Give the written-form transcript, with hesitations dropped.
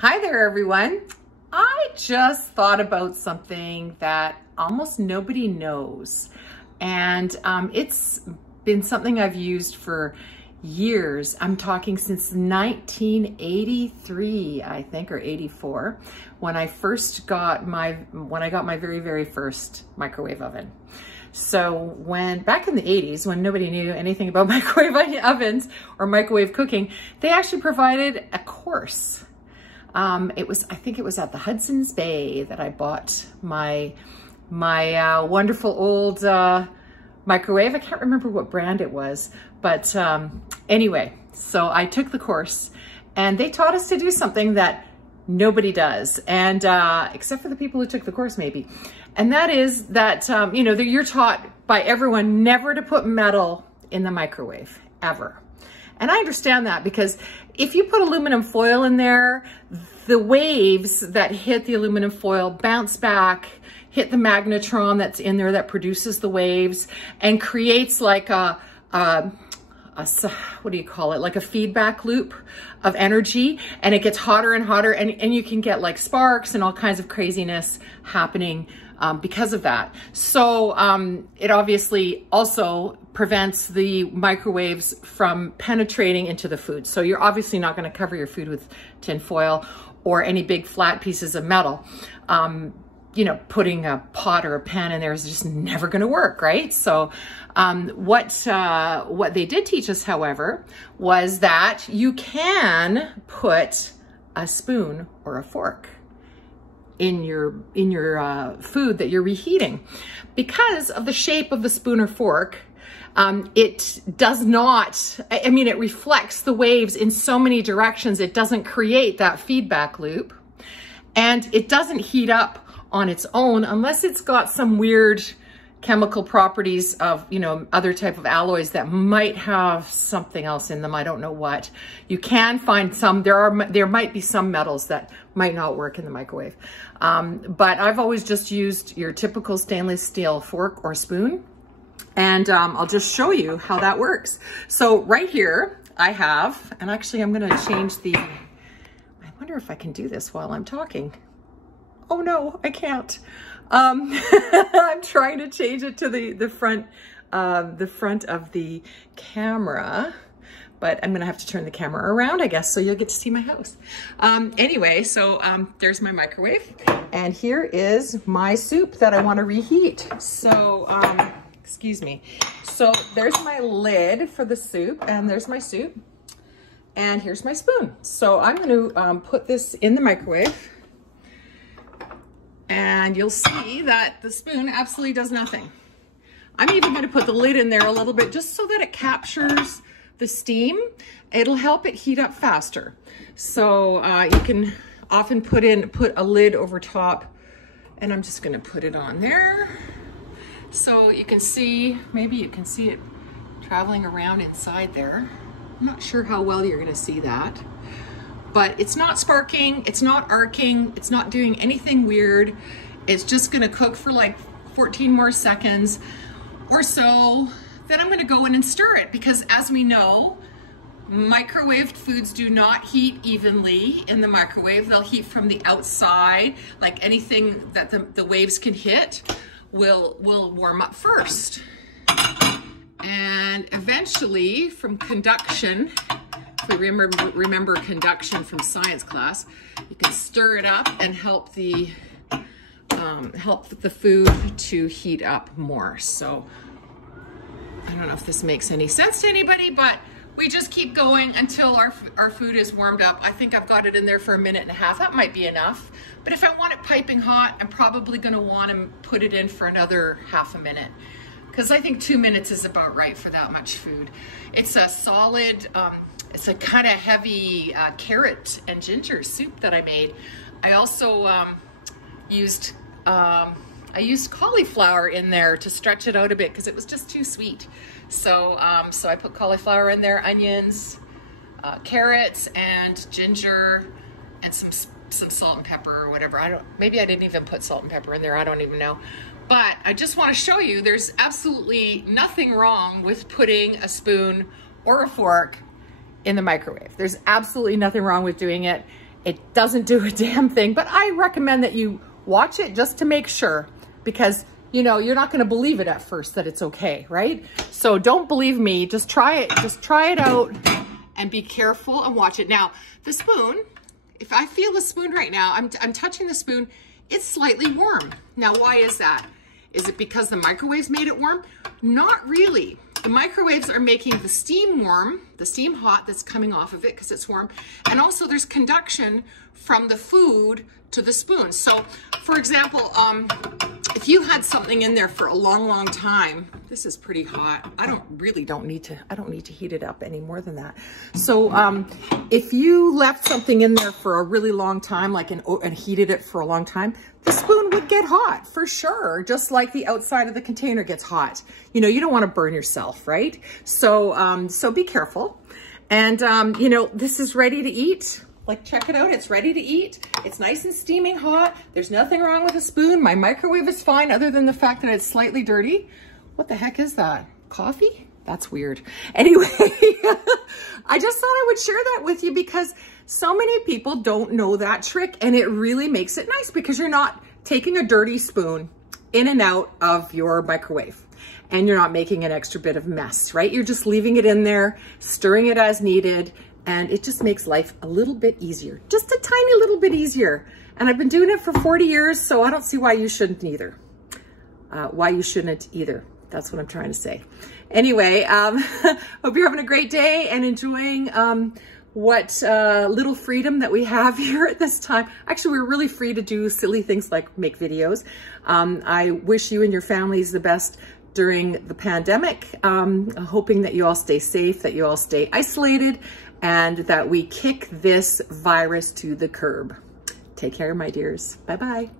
Hi there, everyone. I just thought about something that almost nobody knows. And it's been something I've used for years. I'm talking since 1983, I think, or 84, when I got my very, very first microwave oven. So back in the 80s, when nobody knew anything about microwave ovens or microwave cooking, they actually provided a course. I think it was at the Hudson's Bay that I bought my wonderful old microwave. I can't remember what brand it was, but anyway, so I took the course and they taught us to do something that nobody does, and except for the people who took the course maybe. And that is that, you know, that you're taught by everyone never to put metal in the microwave, ever. And I understand that, because if you put aluminum foil in there, the waves that hit the aluminum foil bounce back, hit the magnetron that's in there that produces the waves, and creates like what do you call it? Like a feedback loop of energy, and it gets hotter and hotter, and you can get like sparks and all kinds of craziness happening because of that. So it obviously also prevents the microwaves from penetrating into the food. So you're obviously not going to cover your food with tin foil or any big flat pieces of metal. You know, putting a pot or a pan in there is just never going to work, right? So what they did teach us, however, was that you can put a spoon or a fork in your food that you're reheating. Because of the shape of the spoon or fork, it does not, I mean, it reflects the waves in so many directions. It doesn't create that feedback loop, and it doesn't heat up on its own unless it's got some weird chemical properties of, you know, other type of alloys that might have something else in them. I don't know what. You can find some, there might be some metals that might not work in the microwave. But I've always just used your typical stainless steel fork or spoon. And I'll just show you how that works. So right here I have, and actually I'm gonna change I wonder if I can do this while I'm talking. Oh no, I can't. I'm trying to change it to the front of the camera, but I'm gonna have to turn the camera around, I guess, so you'll get to see my house. Anyway, so there's my microwave, and here is my soup that I want to reheat. So, excuse me. So there's my lid for the soup, and there's my soup, and here's my spoon. So I'm going to put this in the microwave, and you'll see that the spoon absolutely does nothing. I'm even going to put the lid in there a little bit just so that it captures the steam. It'll help it heat up faster. So you can often put a lid over top, and I'm just going to put it on there. So you can see, maybe you can see it traveling around inside there. I'm not sure how well you're going to see that. But it's not sparking, it's not arcing, it's not doing anything weird. It's just gonna cook for like 14 more seconds or so. Then I'm gonna go in and stir it, because as we know, microwaved foods do not heat evenly in the microwave. They'll heat from the outside, like anything that the waves can hit will warm up first. And eventually, from conduction, if we remember conduction from science class, you can stir it up and help the food to heat up more. So I don't know if this makes any sense to anybody, but we just keep going until our food is warmed up. I think I've got it in there for 1.5 minutes. That might be enough. But if I want it piping hot, I'm probably going to want to put it in for another ½ minute, because I think 2 minutes is about right for that much food. It's a solid, it's a kind of heavy carrot and ginger soup that I made. I also used cauliflower in there to stretch it out a bit, because it was just too sweet. So so I put cauliflower in there, onions, carrots, and ginger, and some salt and pepper or whatever. Maybe I didn't even put salt and pepper in there. I don't even know. But I just want to show you there's absolutely nothing wrong with putting a spoon or a fork in the microwave. There's absolutely nothing wrong with doing it. It doesn't do a damn thing, but I recommend that you watch it just to make sure, because you know, you're not going to believe it at first that it's okay, right? So don't believe me, just try it out and be careful and watch it. Now, the spoon, if I feel the spoon right now, I'm touching the spoon, it's slightly warm. Now, why is that? Is it because the microwaves made it warm? Not really. The microwaves are making the steam warm, the steam hot that's coming off of it because it's warm. And also there's conduction from the food to the spoon. So for example, if you had something in there for a long time, this is pretty hot. I don't need to heat it up any more than that. So if you left something in there for a really long time, like and heated it for a long time, the spoon would get hot for sure, just like the outside of the container gets hot. You know, you don't want to burn yourself, right? So so be careful. And you know, this is ready to eat. Like, check it out, it's ready to eat. It's nice and steaming hot. There's nothing wrong with the spoon. My microwave is fine, other than the fact that it's slightly dirty. What the heck is that? Coffee? That's weird. Anyway, I just thought I would share that with you because so many people don't know that trick, and it really makes it nice because you're not taking a dirty spoon in and out of your microwave. And you're not making an extra bit of mess, right? You're just leaving it in there, stirring it as needed, and it just makes life a little bit easier, just a tiny little bit easier. And I've been doing it for 40 years, so I don't see why you shouldn't either. That's what I'm trying to say. Anyway, hope you're having a great day and enjoying what little freedom that we have here at this time. Actually, we're really free to do silly things like make videos. I wish you and your families the best during the pandemic, hoping that you all stay safe, that you all stay isolated, and that we kick this virus to the curb. Take care, my dears. Bye-bye.